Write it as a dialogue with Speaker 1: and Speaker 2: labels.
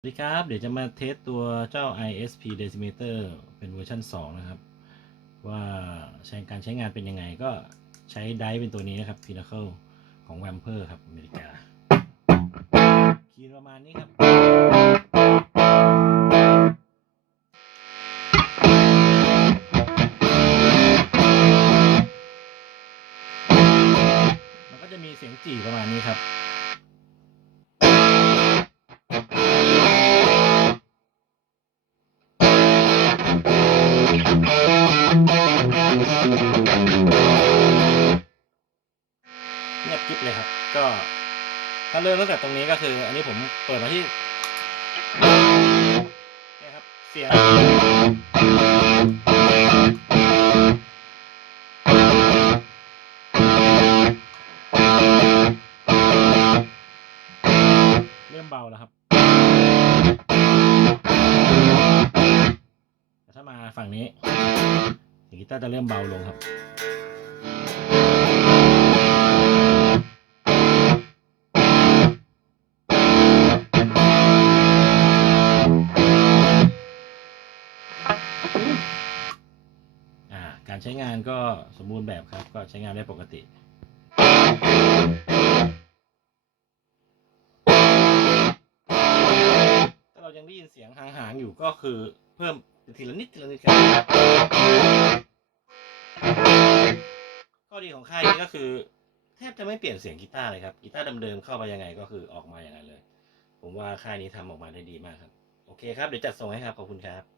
Speaker 1: สวัสดีครับ เดี๋ยวจะมาเทสตัวเจ้า ISP Decimeter เป็นเวอร์ชัน2 นะครับ ว่าใช้การใช้งานเป็นยังไงก็ใช้ไดร์เป็นตัวนี้นะครับ Pinnacle ของ w a m p e r ครับ อเมริกา คีย์ประมาณนี้ครับมันก็จะมีเสียงจี่ประมาณนี้ครับ เงียบกริบเลยครับ ก็ถ้าเริ่มตั้งแต่ตรงนี้ก็คือ อันนี้ผมเปิดมาที่เนี่ยครับเสียงเริ่มเบาแล้วครับแต่ถ้ามาฝั่งนี้กีตาร์จะเริ่มเบาลงครับ การใช้งานก็สมบูรณ์แบบครับ ก็ใช้งานได้ปกติถ้าเรายังได้ยินเสียงห่างๆอยู่ก็คือเพิ่มทีละนิดทีละนิดครับข้อดีของค่ายนี้ก็คือ แทบจะไม่เปลี่ยนเสียงกีตาร์เลยครับกีตาร์เดิมๆเข้าไปยังไงก็คือออกมาอย่างนั้นเลย ผมว่าค่ายนี้ทำออกมาได้ดีมากครับ โอเคครับ เดี๋ยวจัดส่งให้ครับ ขอบคุณครับ